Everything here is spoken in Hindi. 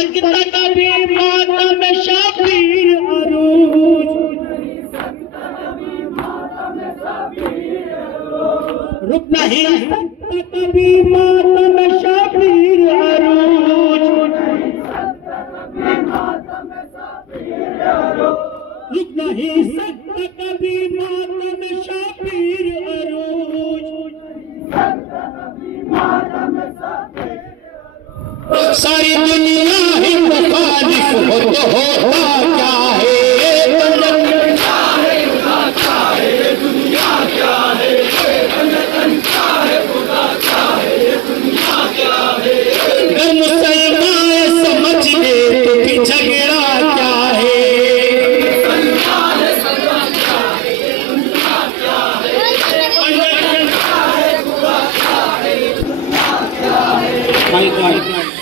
सकता कभी मातम शबीर अरूज, रुक नहीं सकता कभी मातम शबीर अरूज, रुक नहीं सकता कभी मातम शबीर अरूज। सारी दुनिया ही मुखालिफ हो तो होता क्या है, दुनिया क्या है, अगर मुसलमान समझ ले तो फिर झगड़ा क्या है, My God.